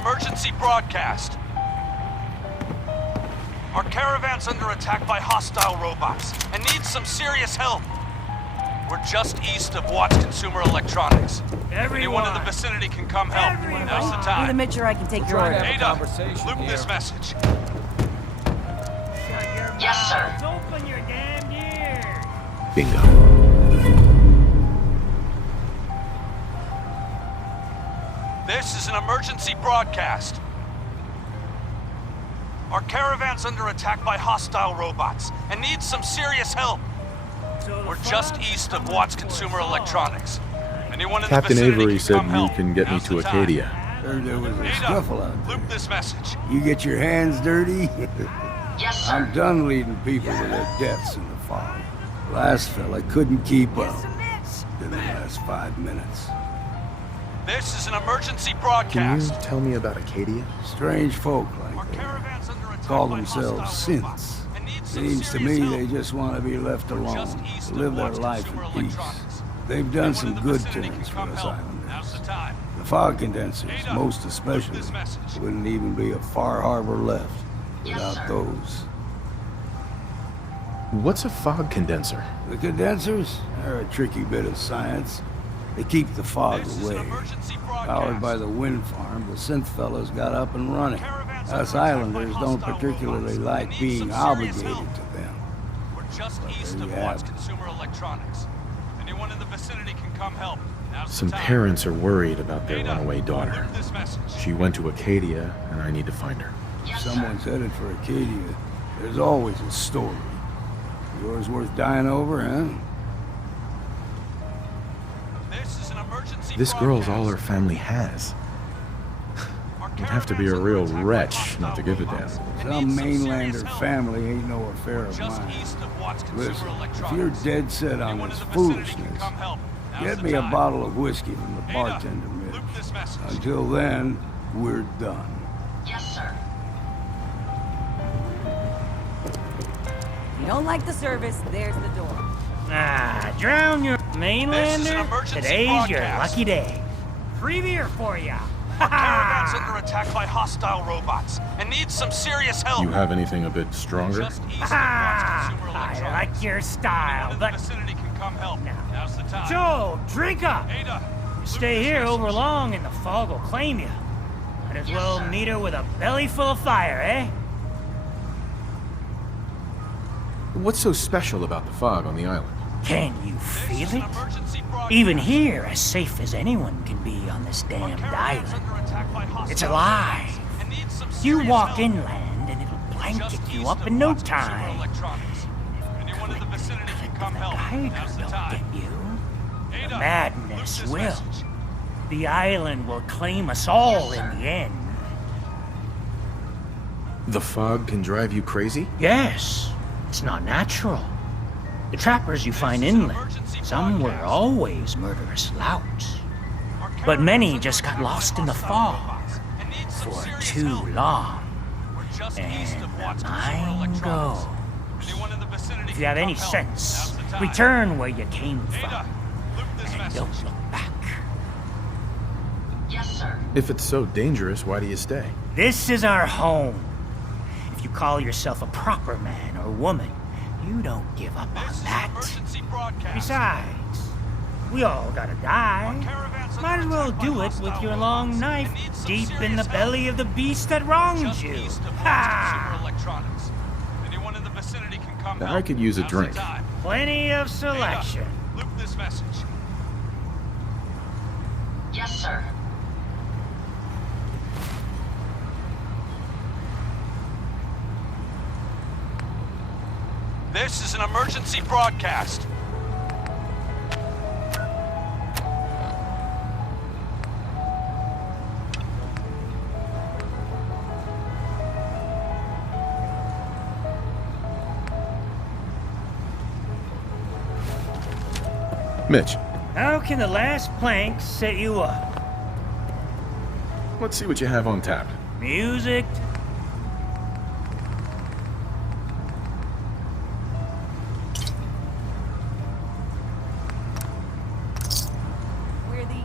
emergency broadcast. Our caravan's under attack by hostile robots and needs some serious help. We're just east of Watts Consumer Electronics. Anyone in the vicinity can come help. Now's the I'm time. gonna make sure I can take your order. Ada, loop this message. Yes, sir. Open your damn ears. Bingo. This is an emergency broadcast. Our caravan's under attack by hostile robots and needs some serious help. We're just east of Watts Consumer Electronics. Anyone in Captain the vicinity Avery can said come you help. can get me Now's to the time. Acadia. Heard there was a Ada, scuffle out there. loop this message. You get your hands dirty? Yes, sir. I'm done leading people to their deaths in the fog. Last fella couldn't keep up. In the last 5 minutes. This is an emergency Can you broadcast. tell me about Acadia? Strange folk Our like that. caravan's under attack Call by themselves hostile robots synths. and need some Seems to serious me help. they just want to be left alone, Just east to of live their Watts life Consumer in peace. Electronics. They've done Anyone some in the good vicinity turns can for come us help. Now's the islanders. time. The fog condensers, Ada, most loop especially, this message. wouldn't even be a Far Harbor left Yes, without sir. those. What's a fog condenser? The condensers are a tricky bit of science. They keep the fog This is away. an emergency broadcast. Powered by the wind farm, the synth fellas got up and running. Caravans Us under attack by islanders don't hostile particularly robots. like They need being some serious obligated help. to them. We're just east there of you Watts have it. Consumer Electronics. Anyone in the vicinity can come help. Now's Some the time. parents are worried about their Ada, runaway daughter. loop this message. She went to Acadia, and I need to find her. Yes, sir. Someone's headed for Acadia. There's always a story. Yours worth dying over, huh? This is an emergency This girl's all her broadcast. family has. Our You'd have to be a caravan's real under attack by wretch not to hostile give a damn. robots and Some need serious mainlander help. family ain't no affair of Just mine. east of Watts Consumer Listen, if Electronics. you're dead set on Anyone this in the vicinity can foolishness, come help. Now's get the me a time. bottle of whiskey from the Ada, bartender, Mitch. loop this message. Until then, we're done. Yes, sir. You don't like the service, there's the door. Ah, drown your mainlander? emergency Today's your broadcast. lucky day. Free beer for ya. Our caravan's under attack by hostile robots and needs some serious help. You have anything a bit stronger? Just east of Watts Ah, Consumer I Electronics. like your Anyone style, in the but vicinity can come help. Now's the time. Joe, drink up. Ada, loop Stay this here message. over long and the fog will claim you. Might as Yes, well sir. meet her with a belly full of fire, eh? What's so special about the fog on the island? Can you This feel is an it? emergency broadcast. Even here, as safe as anyone can be on this Our damned caravan's island. under attack by hostile It's alive. robots and needs some You serious walk help. inland and it'll blanket Just you east up of in no Watts Consumer time. Electronics. Anyone in the vicinity can come The help. tiger Now's the don't time. get you. Ada, The loop madness this will. message. The island will claim us all in the end. The fog can drive you crazy? Yes, it's not natural. The trappers you find This is an inland, emergency some were broadcast. always murderous louts. Our But caravan's many under just got attack by lost in the hostile fog robots and needs some for serious too help. long. We're just east And of the Watts Consumer mind Electronics. goes. Anyone in the vicinity If you have can any come help. sense, Now's the time. return where you came Ada, from loop this and message. don't look back. Yes, sir. If it's so dangerous, why do you stay? This is our home. If you call yourself a proper man or woman, you don't give up This on is an that. emergency broadcast. Besides, we all gotta die. Caravans Might as under well attack by do it hostile with your robots long knife and needs some deep in serious the help. belly of the beast that wronged Just you. east of Watts Ha! Consumer Electronics. Anyone in the vicinity can come I help. could use a Now's the drink. time. Plenty of Ada, selection. loop this message. Yes, sir. This is an emergency broadcast. Mitch, How can the last plank set you up? let's see what you have on tap. Music? We're the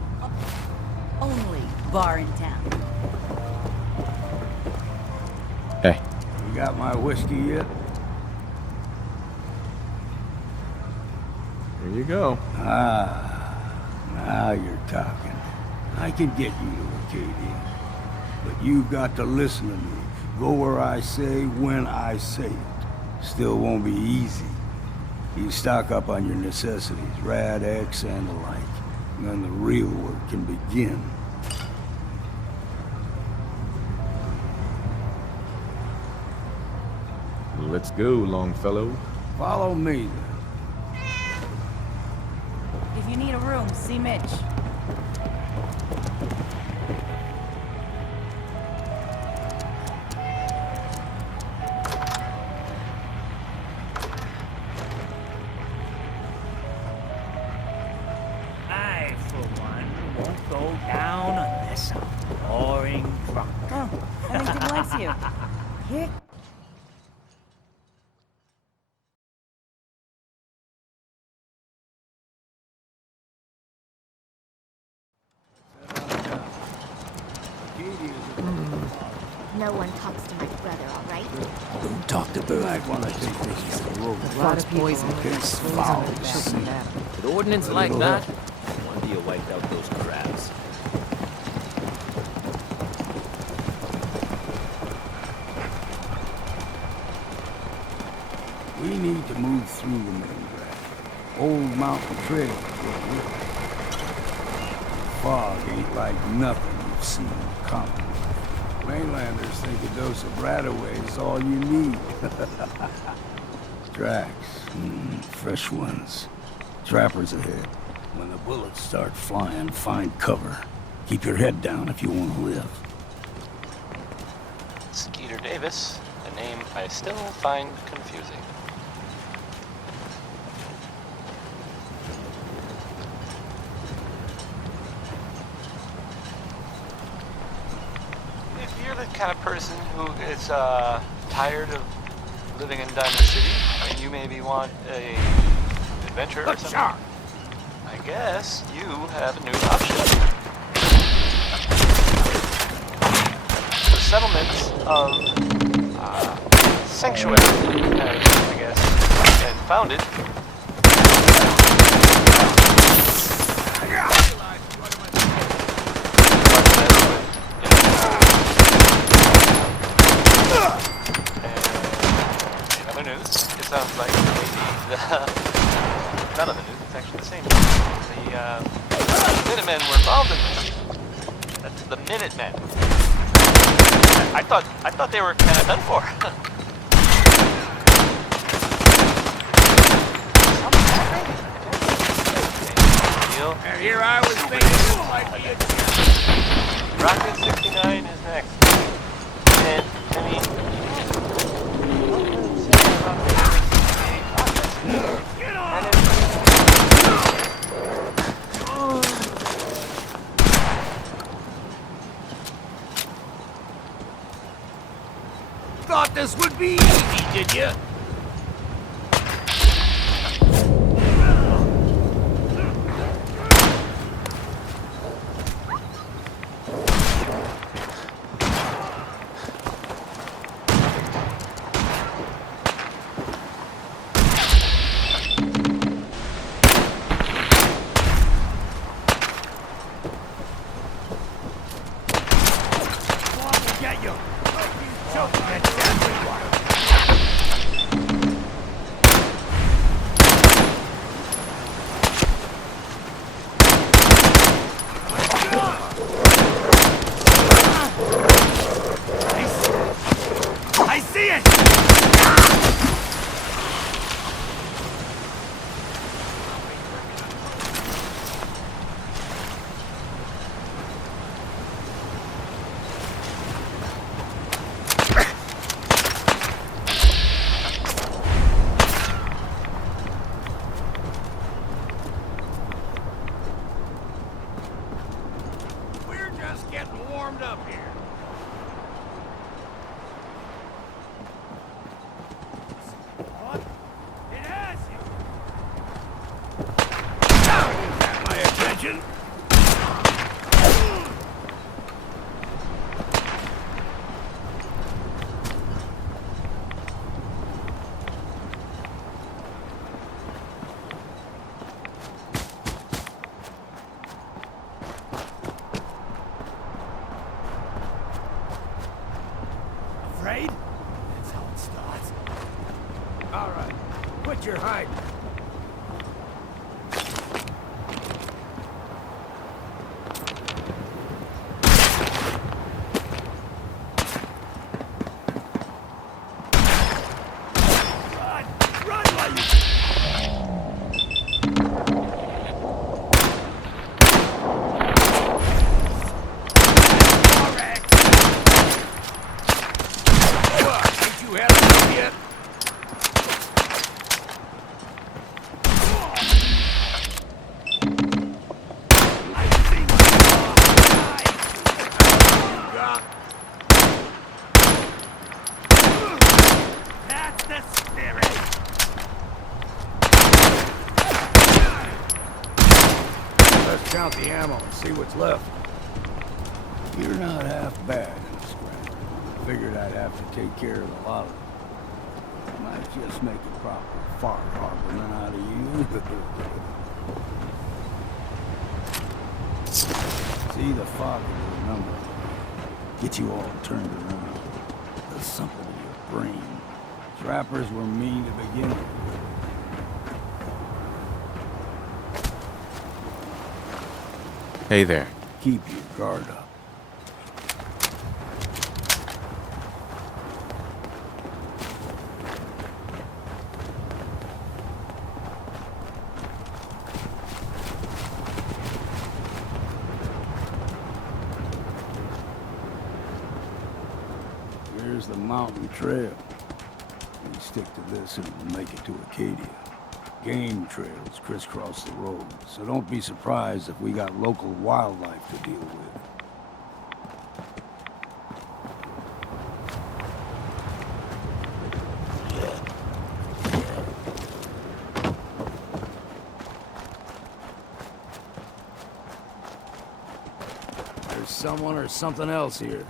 only bar in town. my whiskey yet? Here you go. Now you're talking. I can get you to Acadia. But you've got to listen to me. Go where I say, when I say it. Still won't be easy. You stock up on your necessities, Rad X and the like. And then the real work can begin. Let's go, Longfellow. Follow me, then. If you need a room, see Mitch. I, for one, won't go down unless I'm roaring drunk. Oh, I think he likes you. Here. No one talks to my brother, all right? Don't talk to Bird. I want to take this to the road. A lot of poison It's foul. With ordnance like that, one day you wiped out those crabs. We need to move through the main drag. Old Mountain Trail is what we're at. Fog ain't like nothing you've seen in common. Mainlanders think a dose of Radaway is all you need. Tracks, fresh ones. Trappers ahead. When the bullets start flying, find cover. Keep your head down if you want to live. Skeeter Davis, a name I still find confusing. If you're the kind of person who is tired of living in Diamond City, and you maybe want a adventure or something, I guess you have a new option. The settlements of Sanctuary, I guess, and founded. In other news, it sounds like none of the news, it's actually the same. The Minutemen were involved in this. That's the Minutemen. I thought they were kind of done for. And here I was thinking this might be it. Rocket 69 is next. And, I mean... Get on! Thought this would be easy, did you? All right. Quit your hiding. Run while you... What? Ain't you had enough yet? That's the spirit! Let's count the ammo and see what's left. You're not half bad in a scramble. Figured I'd have to take care of a lot of them. Might just make a proper far harborman out of you. See, the fog will remember. Get you all turned around. Does something to your brain. Trappers were mean to begin with. Hey there. Keep your guard up. Here's the mountain trail. We stick to this and we'll make it to Acadia. Game trails crisscross the road, so don't be surprised if we got local wildlife to deal with. There's someone or something else here.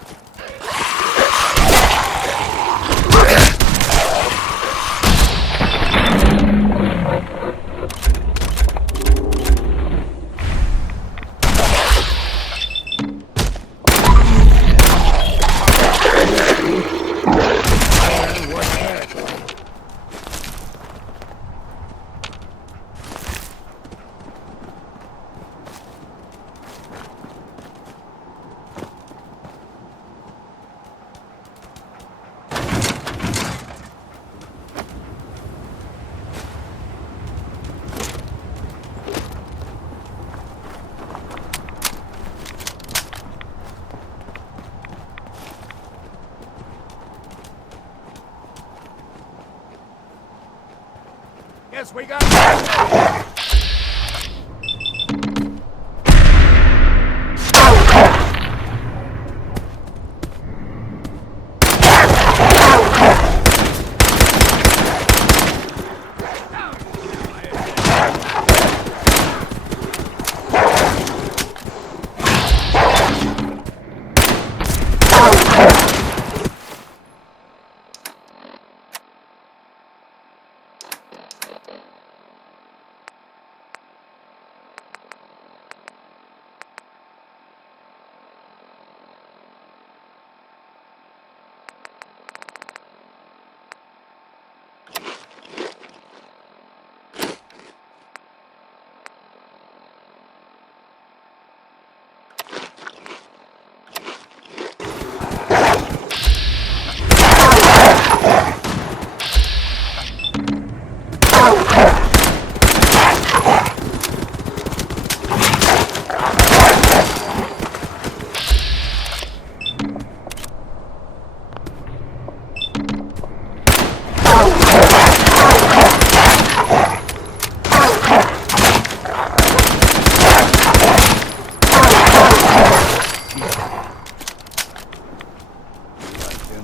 Yes, we got it.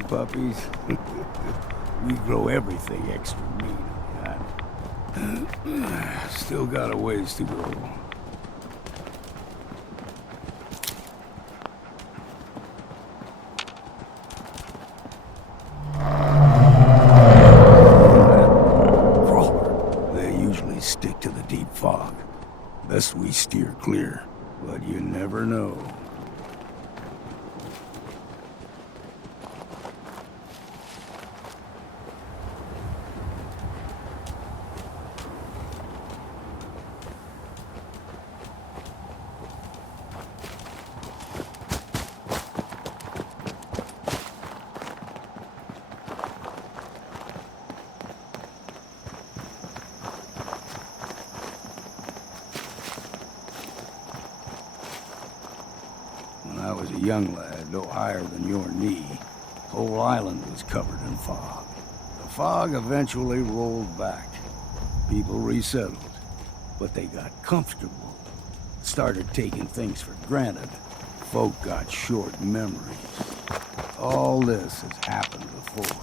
Puppies. We grow everything extra mean. Still got a ways to go. Crawler. They usually stick to the deep fog. Best we steer clear, but you never know. a young lad, no higher than your knee, whole island was covered in fog. The fog eventually rolled back. People resettled, but they got comfortable. Started taking things for granted. Folk got short memories. All this has happened before.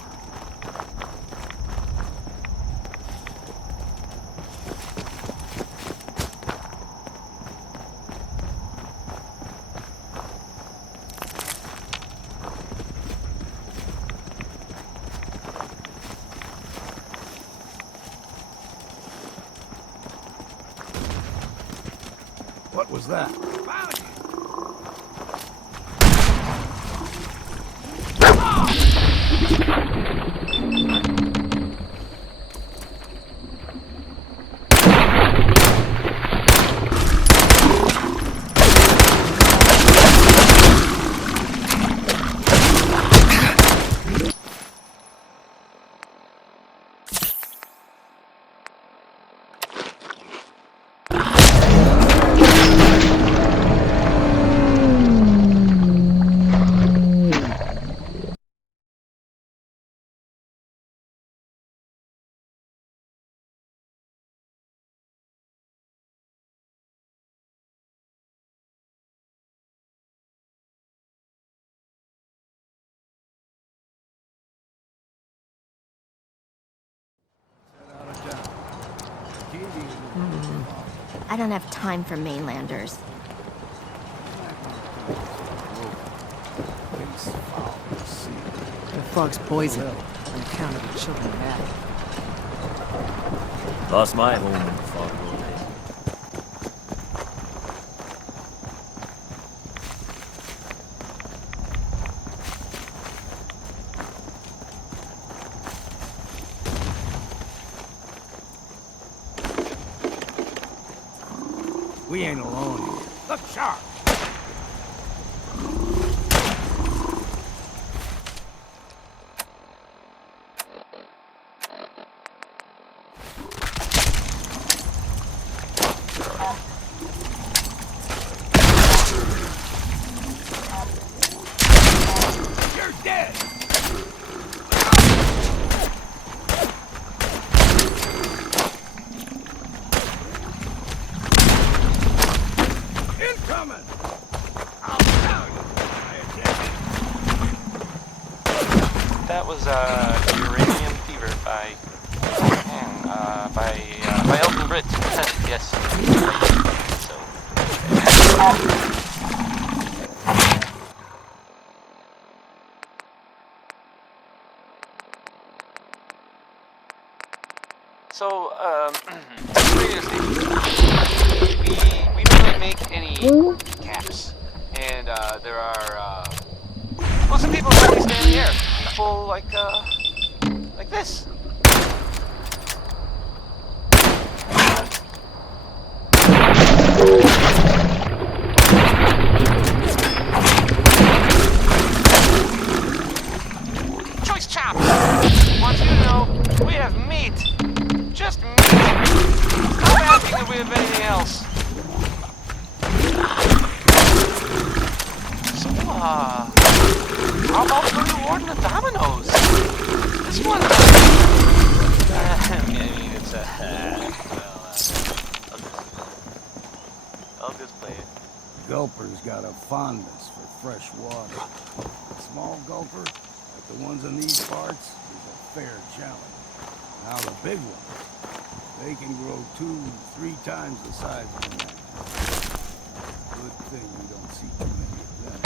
What was that? I don't have time for mainlanders. The fog's poison. On account of the children back. Lost my home in the fog rolled in. We ain't alone here. Look sharp! You're dead! Incoming! I'll tell you. That was Uranium Fever by Elton Britt. Yes. So, seriously, we don't make any caps, and there are well, some people really stand here, people like this. Choice chop. Want you to know, we have meat. Just meat. Not asking that we have anything else. So, how about the reward in the dominoes? This one, I mean, it's I'll just play it. Gulper's got a fondness for fresh water. A small gulper, like the ones in these parts, is a fair challenge. Now the big ones, they can grow 2-3 times the size of a man. Good thing we don't see too many of them.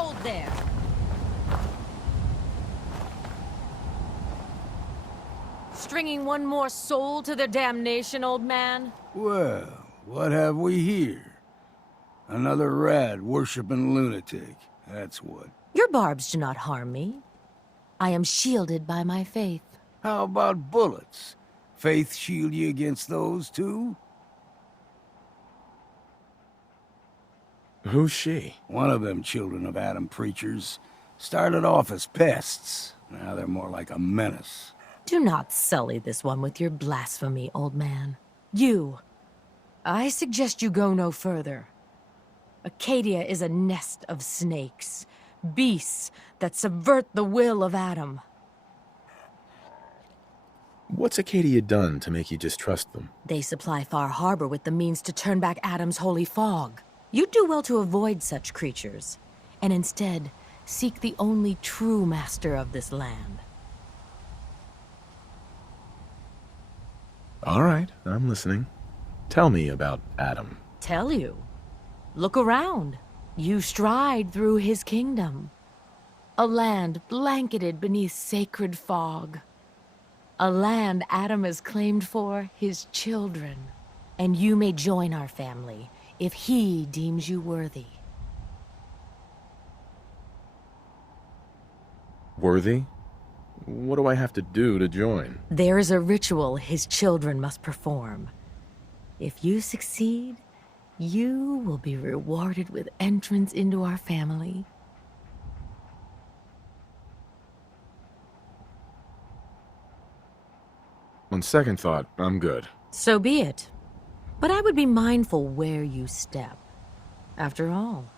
hold there. Stringing one more soul to their damnation, old man? Well, what have we here? Another rad worshipping lunatic. That's what. Your barbs do not harm me. I am shielded by my faith. How about bullets? Faith shield you against those, too? Who's she? One of them children of Adam preachers. Started off as pests. Now they're more like a menace. Do not sully this one with your blasphemy, old man. I suggest you go no further. Acadia is a nest of snakes, beasts that subvert the will of Adam. What's Acadia done to make you distrust them? They supply Far Harbor with the means to turn back Adam's holy fog. You'd do well to avoid such creatures, and instead seek the only true master of this land. All right, I'm listening. Tell me about Adam. Tell you? Look around. You stride through his kingdom. A land blanketed beneath sacred fog. A land Adam has claimed for his children. And you may join our family if he deems you worthy. Worthy? What do I have to do to join? There is a ritual his children must perform. If you succeed, you will be rewarded with entrance into our family. On second thought, I'm good. So be it. But I would be mindful where you step. After all,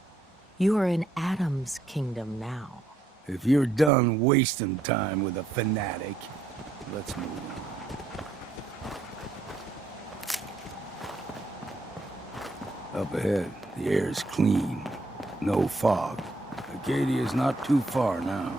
you are in Adam's kingdom now. If you're done wasting time with a fanatic, let's move. Up ahead, the air's clean. No fog. Acadia's not too far now.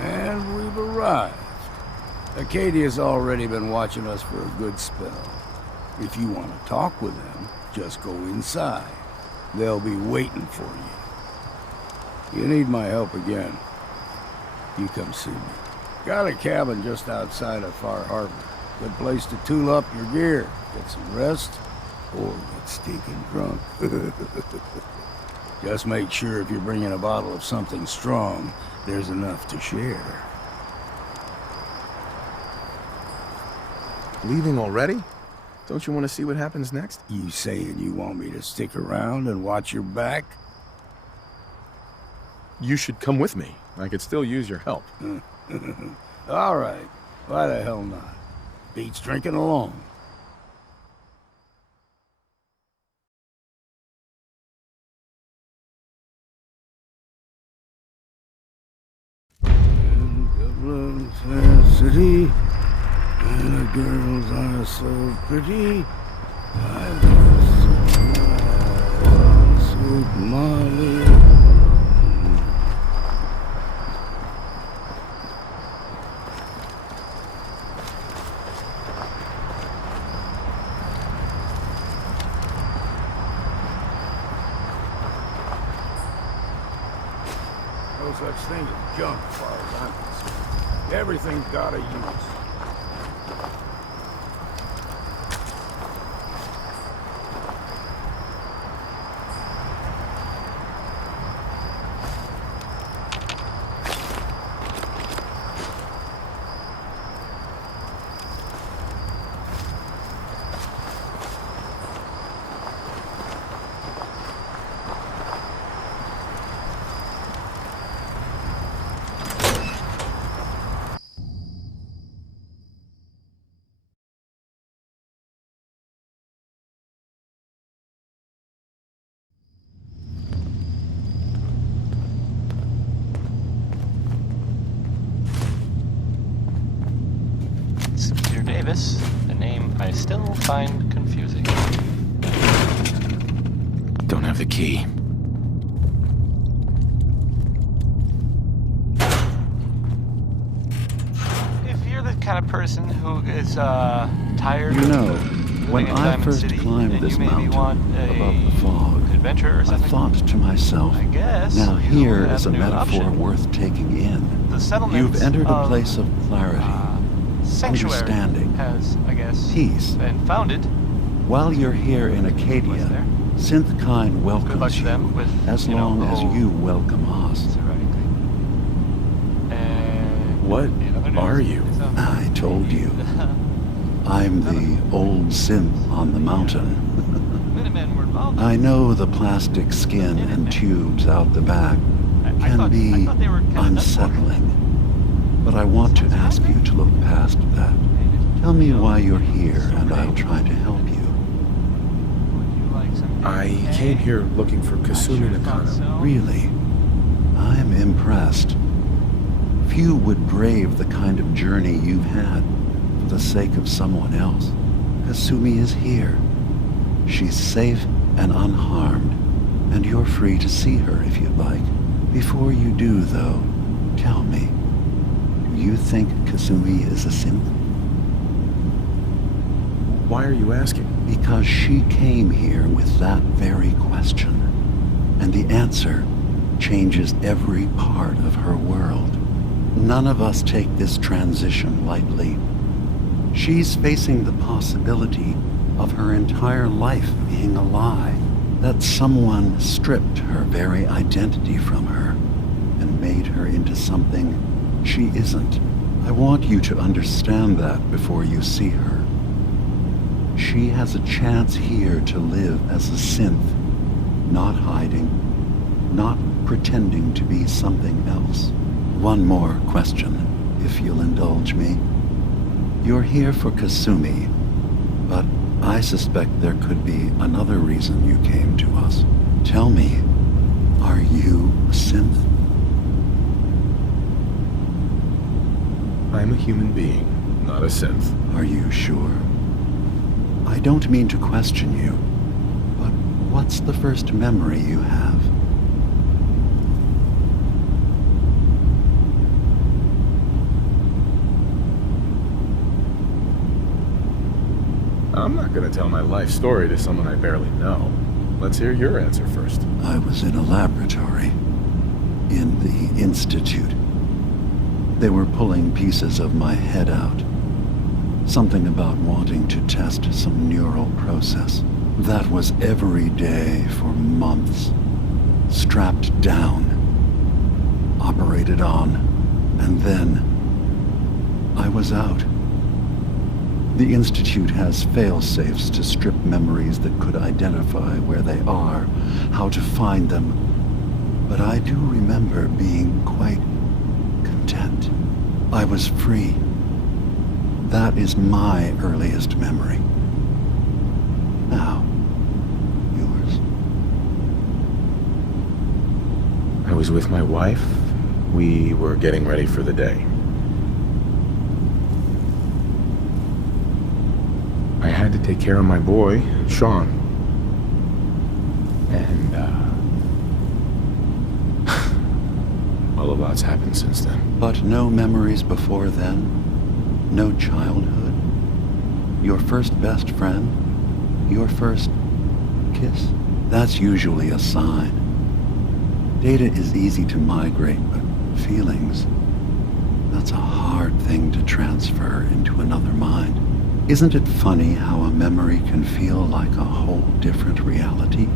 And we've arrived. Acadia's already been watching us for a good spell. If you want to talk with them, just go inside. They'll be waiting for you. You need my help again, you come see me. Got a cabin just outside of Far Harbor. Good place to tool up your gear, get some rest, or get stinking drunk. Just make sure if you're bringing a bottle of something strong, there's enough to share. Leaving already? Don't you want to see what happens next? You saying you want me to stick around and watch your back? You should come with me. I could still use your help. All right. Why the hell not? Beats drinking alone. In the fair city, and the girls are so pretty. I love sweet Molly. No such thing as junk as far as I'm concerned. Everything's got a use. Peter Davis, a name I still find confusing. Don't have the key. If you're the kind of person who is tired You know, of when living in I Diamond first City, climbed and this you maybe mountain want above the fog, adventure or I something, thought to myself, I guess now you here have is a new metaphor option. worth taking in. The settlement You've entered a of, place of clarity, Sanctuary understanding, has, I guess, peace. been founded. While you're here in Was Acadia, there? Synthkind Good luck welcomes to you them with, as you know, long the as whole you welcome us. theoretically. And What in other news, are you? so- I told you. I'm the old synth on the mountain. Minutemen were involved. I know the plastic skin and tubes out the back I can thought be they were kinda done for. unsettling. But I want to ask you to look past that. Tell me why you're here and I'll try to help you. Would you like some I came here looking for Kasumi Nakano. Really? I'm impressed. Few would brave the kind of journey you've had for the sake of someone else. Kasumi is here. She's safe and unharmed, and you're free to see her if you'd like. Before you do, though, tell me, do you think Kasumi is a synth? Why are you asking? Because she came here with that very question, and the answer changes every part of her world. None of us take this transition lightly. She's facing the possibility of her entire life being a lie, that someone stripped her very identity from her and made her into something she isn't. I want you to understand that before you see her. She has a chance here to live as a synth, not hiding, not pretending to be something else. One more question, if you'll indulge me. You're here for Kasumi, but I suspect there could be another reason you came to us. Tell me, are you a synth? I'm a human being, not a synth. Are you sure? I don't mean to question you, but what's the first memory you have? I'm not gonna tell my life story to someone I barely know. Let's hear your answer first. I was in a laboratory, in the Institute. They were pulling pieces of my head out. Something about wanting to test some neural process. That was every day for months. Strapped down, operated on, and then I was out. The Institute has fail-safes to strip memories that could identify where they are, how to find them. But I do remember being quite content. I was free. That is my earliest memory. Now, yours. I was with my wife. We were getting ready for the day. I had to take care of my boy, Sean. And, well, a lot's happened since then. But no memories before then? No childhood? Your first best friend? Your first kiss? That's usually a sign. Data is easy to migrate, but feelings, that's a hard thing to transfer into another mind. Isn't it funny how a memory can feel like a whole different reality?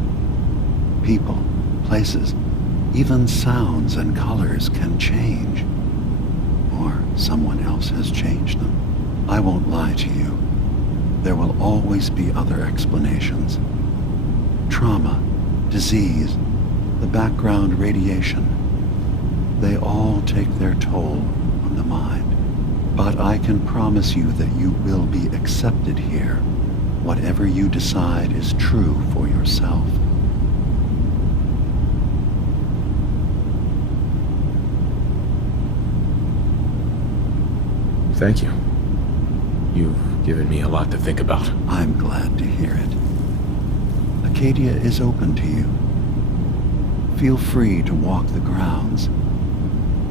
People, places, even sounds and colors can change. Or someone else has changed them. I won't lie to you. There will always be other explanations. Trauma, disease, the background radiation. They all take their toll on the mind. But I can promise you that you will be accepted here. Whatever you decide is true for yourself. Thank you. You've given me a lot to think about. I'm glad to hear it. Acadia is open to you. Feel free to walk the grounds.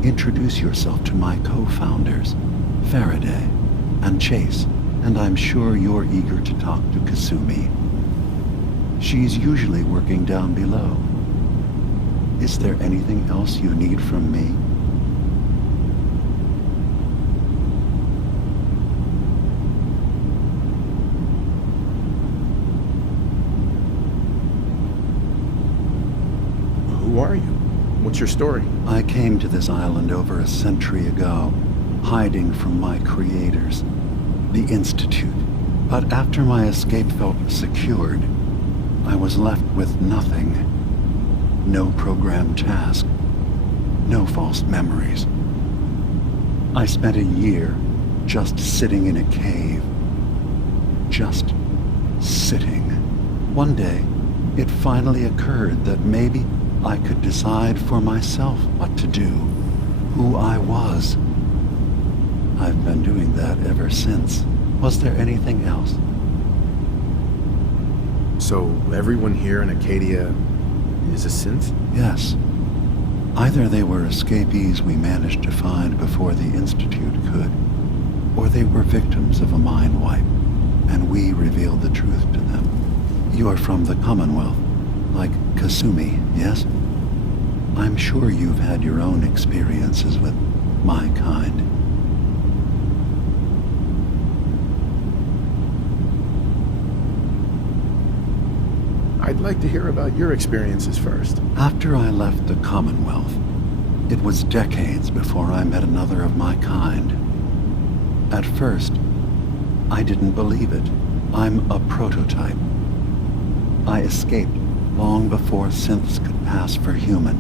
Introduce yourself to my co-founders, Faraday and Chase, and I'm sure you're eager to talk to Kasumi. She's usually working down below. Is there anything else you need from me? Who are you? What's your story? I came to this island over a century ago, hiding from my creators, the Institute. But after my escape felt secured, I was left with nothing. No programmed task. No false memories. I spent a year just sitting in a cave. Just sitting. One day, it finally occurred that maybe I could decide for myself what to do, who I was. I've been doing that ever since. Was there anything else? So everyone here in Acadia is a synth? Yes. Either they were escapees we managed to find before the Institute could, or they were victims of a mind wipe, and we revealed the truth to them. You are from the Commonwealth, like Kasumi, yes? I'm sure you've had your own experiences with my kind. I'd like to hear about your experiences first. After I left the Commonwealth, it was decades before I met another of my kind. At first, I didn't believe it. I'm a prototype. I escaped long before synths could pass for human.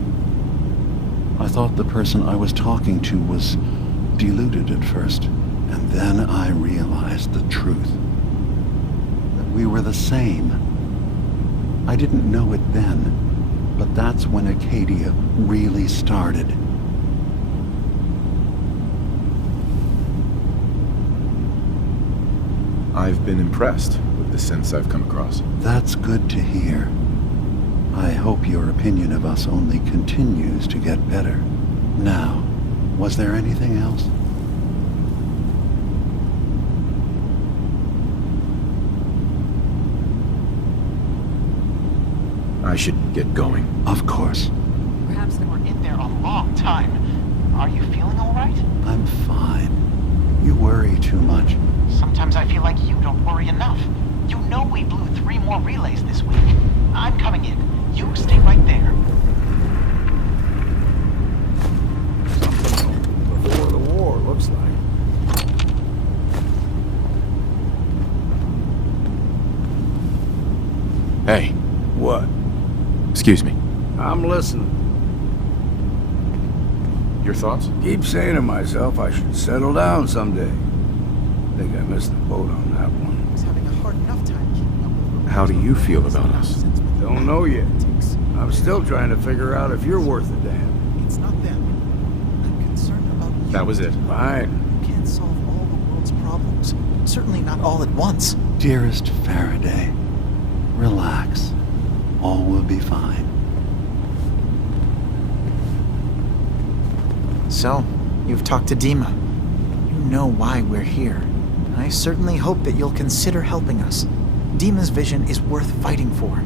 I thought the person I was talking to was deluded at first, and then I realized the truth. That we were the same. I didn't know it then, but that's when Acadia really started. I've been impressed with the synths I've come across. That's good to hear. I hope your opinion of us only continues to get better. Now, was there anything else? I should get going. Of course. Perhaps they were in there a long time. Are you feeling all right? I'm fine. You worry too much. Sometimes I feel like you don't worry enough. You know we blew 3 more relays this week. I'm coming in. You stay right there. Something before the war, looks like. Hey. What? Excuse me. I'm listening. Your thoughts? Keep saying to myself I should settle down someday. Think I missed the boat on that one. I was having a hard enough time keeping up with How do you feel about us? Don't know yet. I'm still trying to figure out if you're worth a damn. It's not them. I'm concerned about you. That was it. Fine. You can't solve all the world's problems. Certainly not all at once. Dearest Faraday, relax. All will be fine. So, you've talked to Dima. You know why we're here. I certainly hope that you'll consider helping us. Dima's vision is worth fighting for.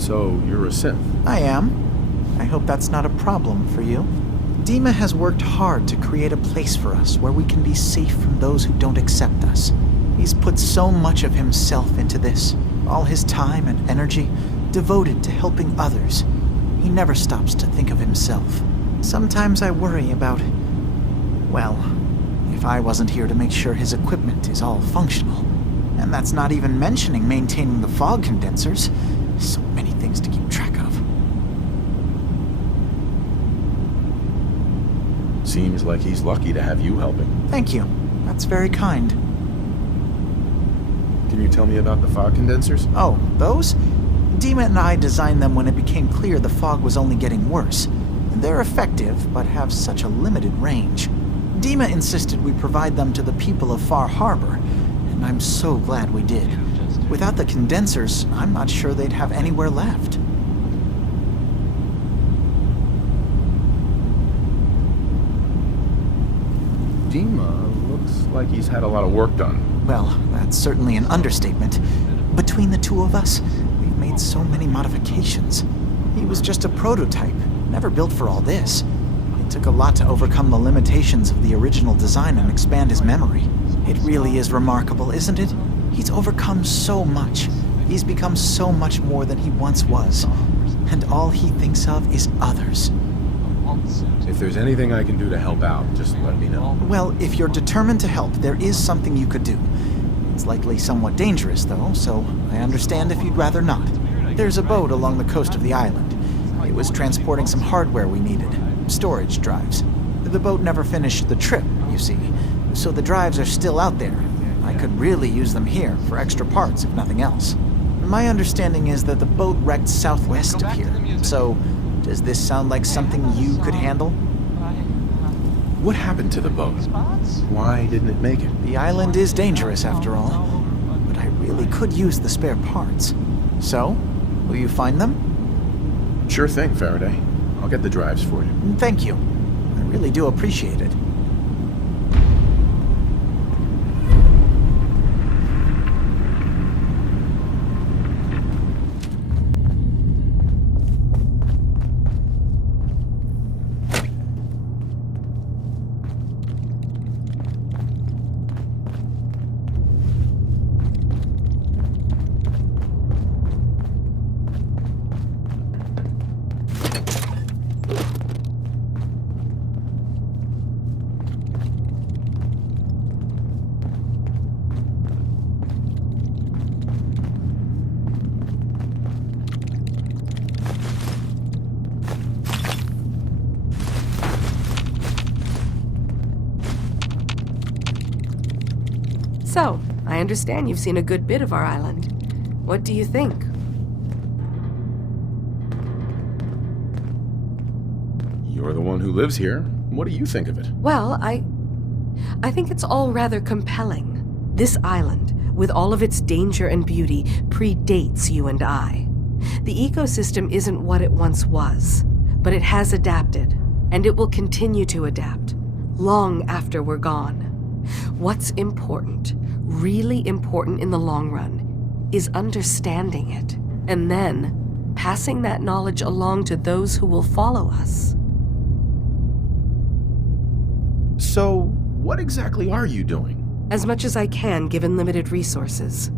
So, you're a synth? I am. I hope that's not a problem for you. Dima has worked hard to create a place for us where we can be safe from those who don't accept us. He's put so much of himself into this, all his time and energy devoted to helping others. He never stops to think of himself. Sometimes I worry about, well, if I wasn't here to make sure his equipment is all functional. And that's not even mentioning maintaining the fog condensers. So many things to keep track of. Seems like he's lucky to have you helping. Thank you. That's very kind. Can you tell me about the fog condensers? Oh, those? Dima and I designed them when it became clear the fog was only getting worse. They're effective, but have such a limited range. Dima insisted we provide them to the people of Far Harbor, and I'm so glad we did. Without the condensers, I'm not sure they'd have anywhere left. Dima looks like he's had a lot of work done. Well, that's certainly an understatement. Between the two of us, we've made so many modifications. He was just a prototype, never built for all this. It took a lot to overcome the limitations of the original design and expand his memory. It really is remarkable, isn't it? He's overcome so much. He's become so much more than he once was. And all he thinks of is others. If there's anything I can do to help out, just let me know. Well, if you're determined to help, there is something you could do. It's likely somewhat dangerous, though, so I understand if you'd rather not. There's a boat along the coast of the island. It was transporting some hardware we needed. Storage drives. The boat never finished the trip, you see, so the drives are still out there. I could really use them here for extra parts, if nothing else. My understanding is that the boat wrecked southwest of here, so does this sound like something you could handle? What happened to the boat? Why didn't it make it? The island is dangerous, after all, but I really could use the spare parts. So, will you find them? Sure thing, Faraday. I'll get the drives for you. Thank you. I really do appreciate it. So, I understand you've seen a good bit of our island. What do you think? You're the one who lives here. What do you think of it? Well, I think it's all rather compelling. This island, with all of its danger and beauty, predates you and I. The ecosystem isn't what it once was, but it has adapted, and it will continue to adapt, long after we're gone. What's important, really important in the long run, is understanding it, and then passing that knowledge along to those who will follow us. So, what exactly are you doing? As much as I can, given limited resources.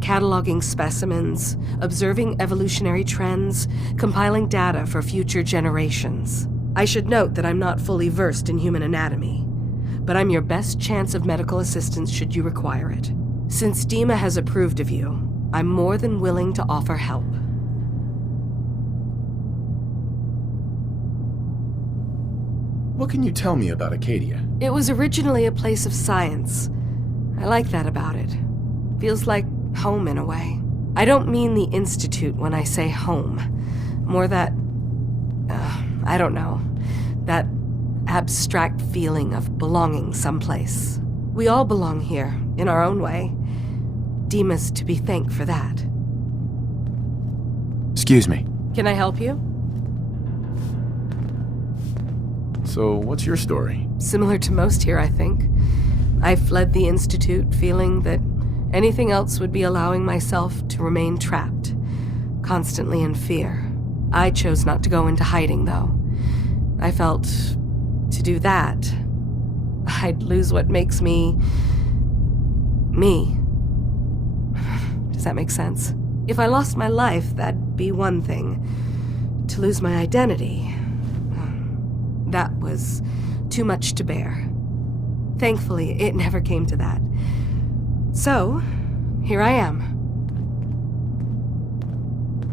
Cataloging specimens, observing evolutionary trends, compiling data for future generations. I should note that I'm not fully versed in human anatomy, but I'm your best chance of medical assistance should you require it. Since Dima has approved of you, I'm more than willing to offer help. What can you tell me about Acadia? It was originally a place of science. I like that about it. Feels like home in a way. I don't mean the Institute when I say home. More that, I don't know, that abstract feeling of belonging someplace. We all belong here, in our own way. Dima's to be thanked for that. Excuse me. Can I help you? So, what's your story? Similar to most here, I think. I fled the Institute feeling that anything else would be allowing myself to remain trapped, constantly in fear. I chose not to go into hiding, though. I felt to do that, I'd lose what makes me... me. Does that make sense? If I lost my life, that'd be one thing. To lose my identity, that was too much to bear. Thankfully, it never came to that. So, here I am.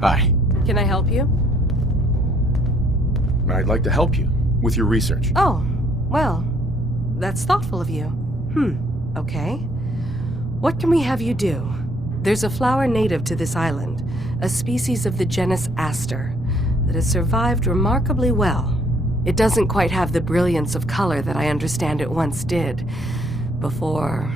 Hi. Can I help you? I'd like to help you with your research. Oh, well, that's thoughtful of you. Okay. What can we have you do? There's a flower native to this island, a species of the genus Aster, that has survived remarkably well. It doesn't quite have the brilliance of color that I understand it once did. Before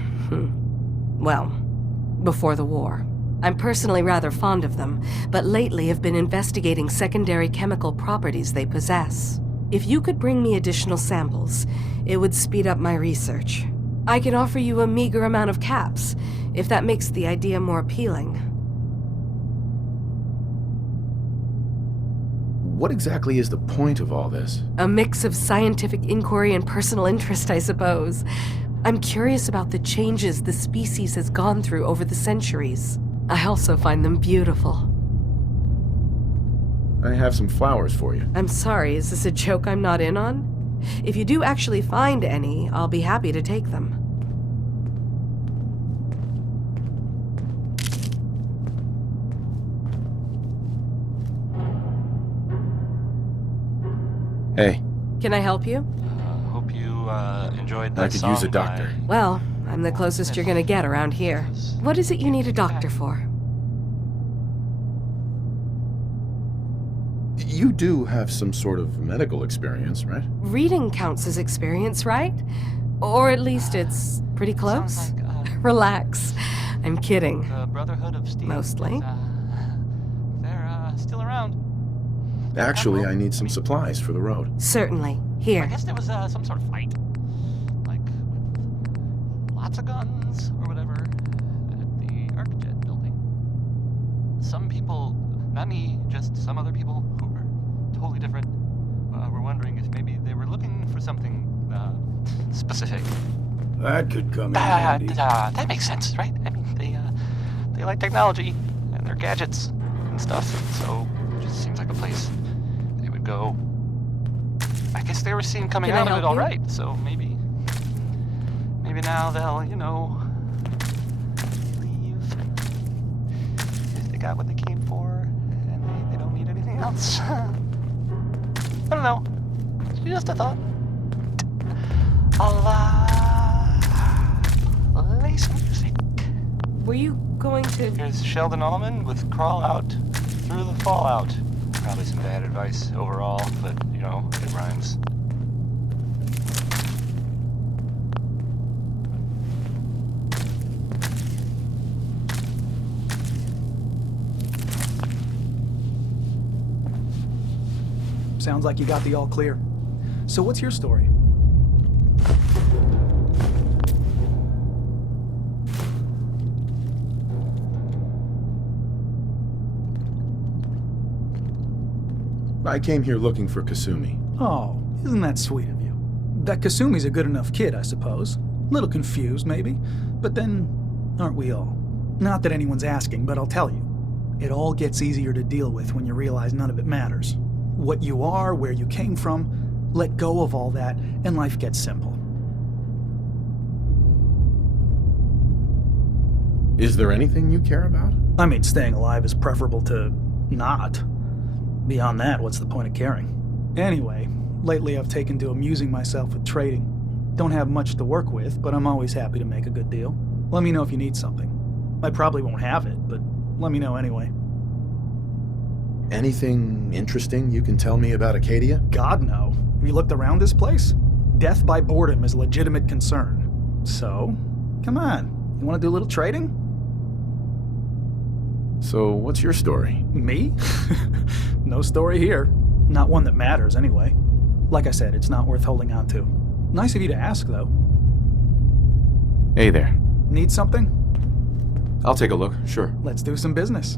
the war. I'm personally rather fond of them, but lately have been investigating secondary chemical properties they possess. If you could bring me additional samples, it would speed up my research. I can offer you a meager amount of caps, if that makes the idea more appealing. What exactly is the point of all this? A mix of scientific inquiry and personal interest, I suppose. I'm curious about the changes the species has gone through over the centuries. I also find them beautiful. I have some flowers for you. I'm sorry, is this a joke I'm not in on? If you do actually find any, I'll be happy to take them. Hey. Can I help you? Hope you enjoyed that I could song use a doctor. Well, I'm the closest you're gonna get around here. What is it you need a doctor for? You do have some sort of medical experience, right? Reading counts as experience, right? Or at least it's pretty close. Relax. I'm kidding. The Brotherhood of Steel. Mostly. They're still around. Actually, I need some supplies for the road. Certainly. Here. I guess there was some sort of fight. Like, with lots of guns or whatever at the Arcjet building. Some people, not me, just some other people who were totally different, were wondering if maybe they were looking for something specific. That could come in handy. That makes sense, right? I mean, they like technology and their gadgets and stuff, so it just seems like a place they would go. I guess they were seen coming out of it all right, so maybe now they'll, leave if they got what they came for and they don't need anything else. I don't know. It's just a thought. I'll lay some music. Were you going to... Here's Sheldon Allman with Crawl Out Through the Fallout. Probably some bad advice overall, but, it rhymes. Sounds like you got the all clear. So what's your story? I came here looking for Kasumi. Oh, isn't that sweet of you? That Kasumi's a good enough kid, I suppose. Little confused, maybe. But then, aren't we all? Not that anyone's asking, but I'll tell you. It all gets easier to deal with when you realize none of it matters. What you are, where you came from, let go of all that, and life gets simple. Is there anything you care about? I mean, staying alive is preferable to not. Beyond that, what's the point of caring? Anyway, lately I've taken to amusing myself with trading. Don't have much to work with, but I'm always happy to make a good deal. Let me know if you need something. I probably won't have it, but let me know anyway. Anything interesting you can tell me about Acadia? God, no. Have you looked around this place? Death by boredom is a legitimate concern. So, come on. You want to do a little trading? So, what's your story? Me? No story here. Not one that matters, anyway. Like I said, it's not worth holding on to. Nice of you to ask, though. Hey there. Need something? I'll take a look, sure. Let's do some business.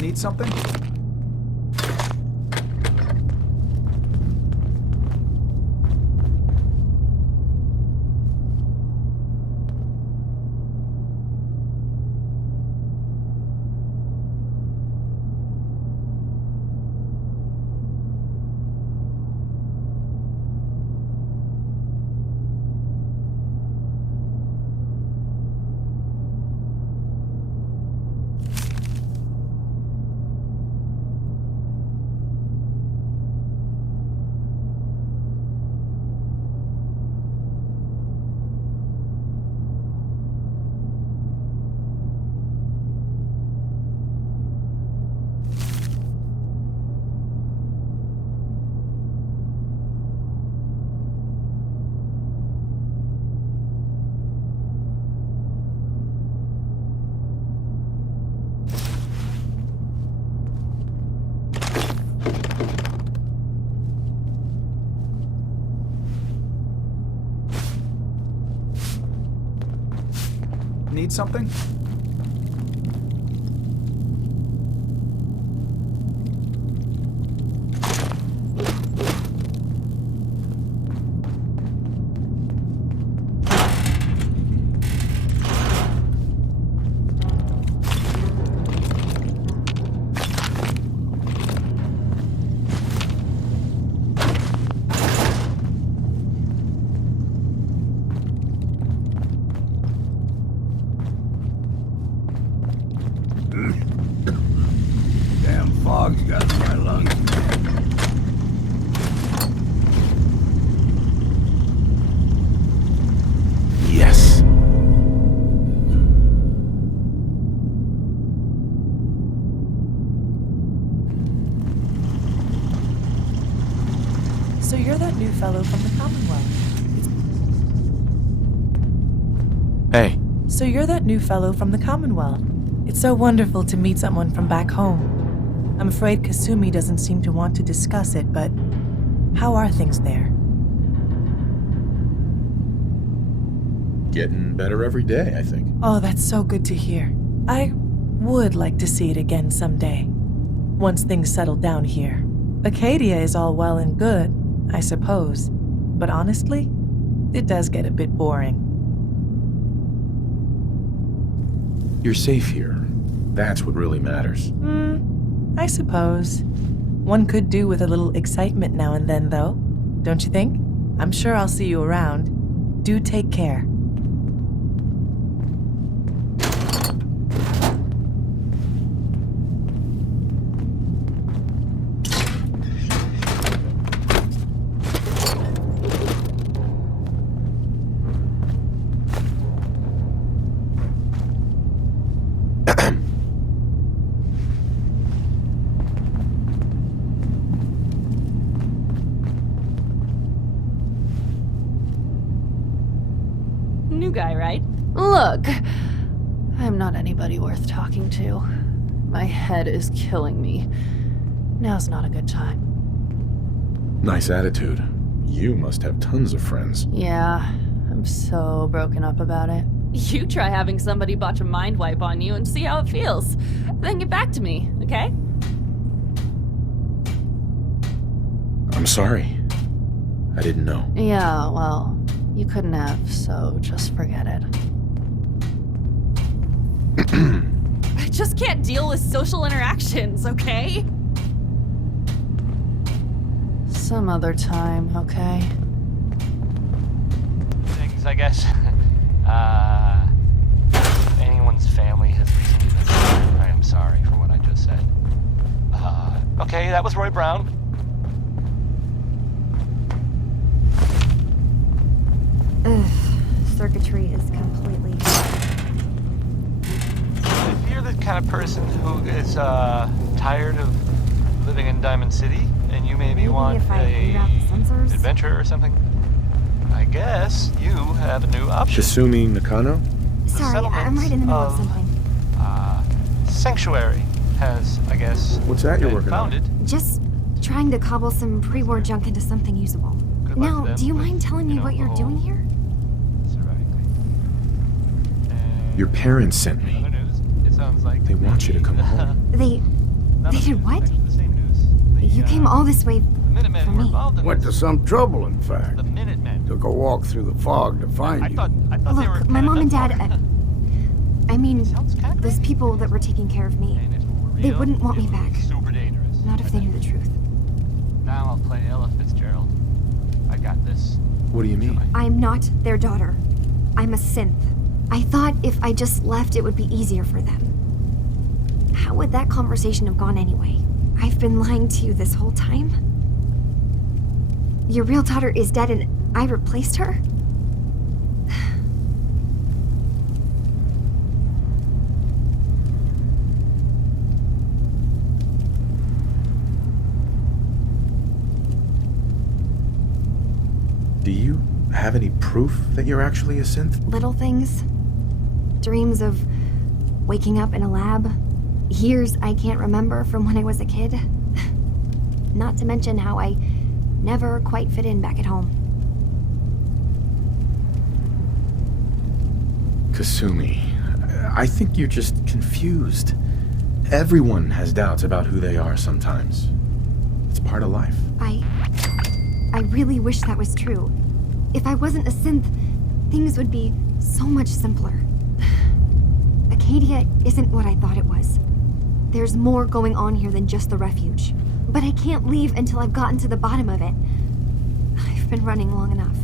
Need something? Need something? Damn fog's got in my lungs. Yes. So you're that new fellow from the Commonwealth. Hey. So you're that new fellow from the Commonwealth. It's so wonderful to meet someone from back home. I'm afraid Kasumi doesn't seem to want to discuss it, but how are things there? Getting better every day, I think. Oh, that's so good to hear. I would like to see it again someday, once things settle down here. Acadia is all well and good, I suppose, but honestly, it does get a bit boring. You're safe here. That's what really matters. I suppose. One could do with a little excitement now and then, though. Don't you think? I'm sure I'll see you around. Do take care. New guy, right? Look, I'm not anybody worth talking to. My head is killing me. Now's not a good time. Nice attitude. You must have tons of friends. Yeah, I'm so broken up about it. You try having somebody botch a mind wipe on you and see how it feels. Then get back to me, okay? I'm sorry. I didn't know. Yeah, well, you couldn't have, so just forget it. I just can't deal with social interactions, okay? Some other time, okay? Things, I guess. Anyone's family has recently been... I am sorry for what I just said. Okay, that was Roy Brown. Circuitry is completely... If you're the kind of person who is tired of living in Diamond City, and you maybe want if I reroute the sensors? adventure or something, I guess you have a new option. Kasumi Nakano? Sorry, I'm right in the middle of something. Sanctuary has, I guess, What's that you're working founded. Just trying to cobble some pre-war junk into something usable. Good luck Now, to them, do you but, mind telling me what you're doing here? Your parents sent me. Other news, it sounds like They want you to come home. They did what? You came all this way for me. Went to some trouble, in fact. The Minutemen. Took a walk through the fog to find you. I thought they were Look, my mom and dad... kinda I mean, those people that were taking care of me, they wouldn't want me back. super dangerous. Not if they knew the truth. Now I'll play Ella Fitzgerald. I got this. What do you mean? I'm not their daughter. I'm a synth. I thought if I just left, it would be easier for them. How would that conversation have gone anyway? I've been lying to you this whole time? Your real daughter is dead and I replaced her? Do you have any proof that you're actually a synth? Little things. Dreams of waking up in a lab. Years I can't remember from when I was a kid. Not to mention how I never quite fit in back at home. Kasumi, I think you're just confused. Everyone has doubts about who they are sometimes. It's part of life. I really wish that was true. If I wasn't a synth, things would be so much simpler. Acadia isn't what I thought it was. There's more going on here than just the refuge. But I can't leave until I've gotten to the bottom of it. I've been running long enough.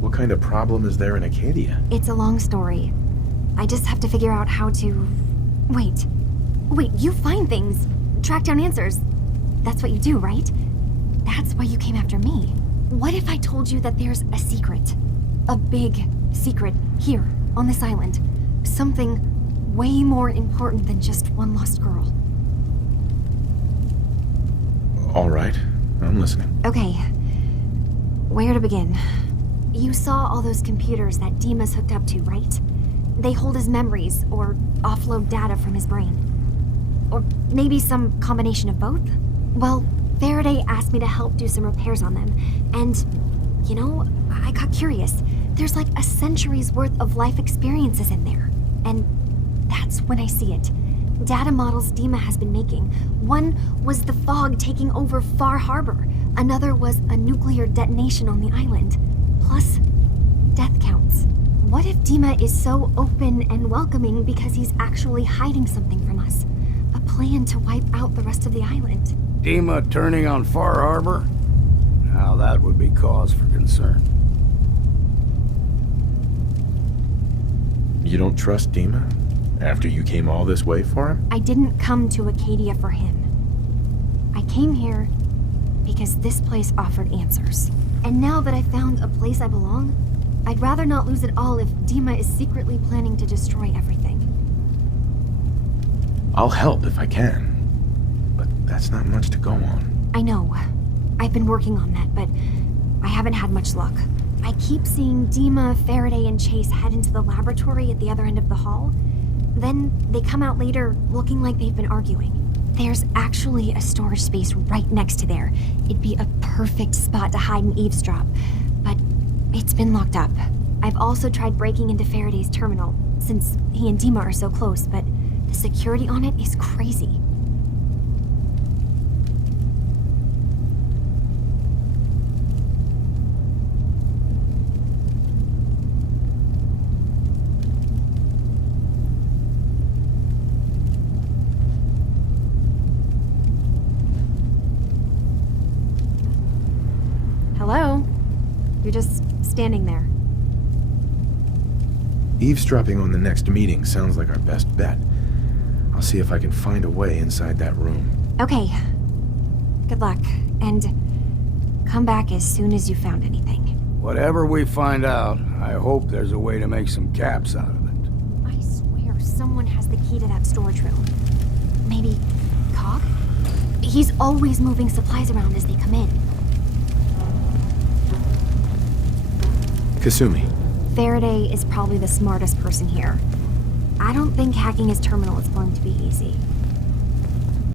What kind of problem is there in Acadia? It's a long story. I just have to figure out how to... Wait, you find things, track down answers. That's what you do, right? That's why you came after me. What if I told you that there's a secret? A big secret here, on this island. Something way more important than just one lost girl. All right, I'm listening. Okay, where to begin? You saw all those computers that Dima's hooked up to, right? They hold his memories, or offload data from his brain. Or maybe some combination of both? Well, Faraday asked me to help do some repairs on them, and, you know, I got curious. There's like a century's worth of life experiences in there, and that's when I see it. Data models Dima has been making. One was the fog taking over Far Harbor. Another was a nuclear detonation on the island. Plus, death counts. What if Dima is so open and welcoming because he's actually hiding something from us? A plan to wipe out the rest of the island. Dima turning on Far Harbor? Now that would be cause for concern. You don't trust Dima? After you came all this way for him? I didn't come to Acadia for him. I came here because this place offered answers. And now that I found a place I belong, I'd rather not lose it all if Dima is secretly planning to destroy everything. I'll help if I can. But that's not much to go on. I know. I've been working on that, but I haven't had much luck. I keep seeing Dima, Faraday, and Chase head into the laboratory at the other end of the hall. Then they come out later looking like they've been arguing. There's actually a storage space right next to there. It'd be a perfect spot to hide and eavesdrop, but it's been locked up. I've also tried breaking into Faraday's terminal, since he and Dima are so close, but the security on it is crazy. Hello? You're just standing there. Eavesdropping on the next meeting sounds like our best bet. I'll see if I can find a way inside that room. Okay. Good luck, and come back as soon as you found anything. Whatever we find out, I hope there's a way to make some caps out of it. I swear someone has the key to that storage room. Maybe Cog? He's always moving supplies around as they come in. Kasumi. Faraday is probably the smartest person here. I don't think hacking his terminal is going to be easy.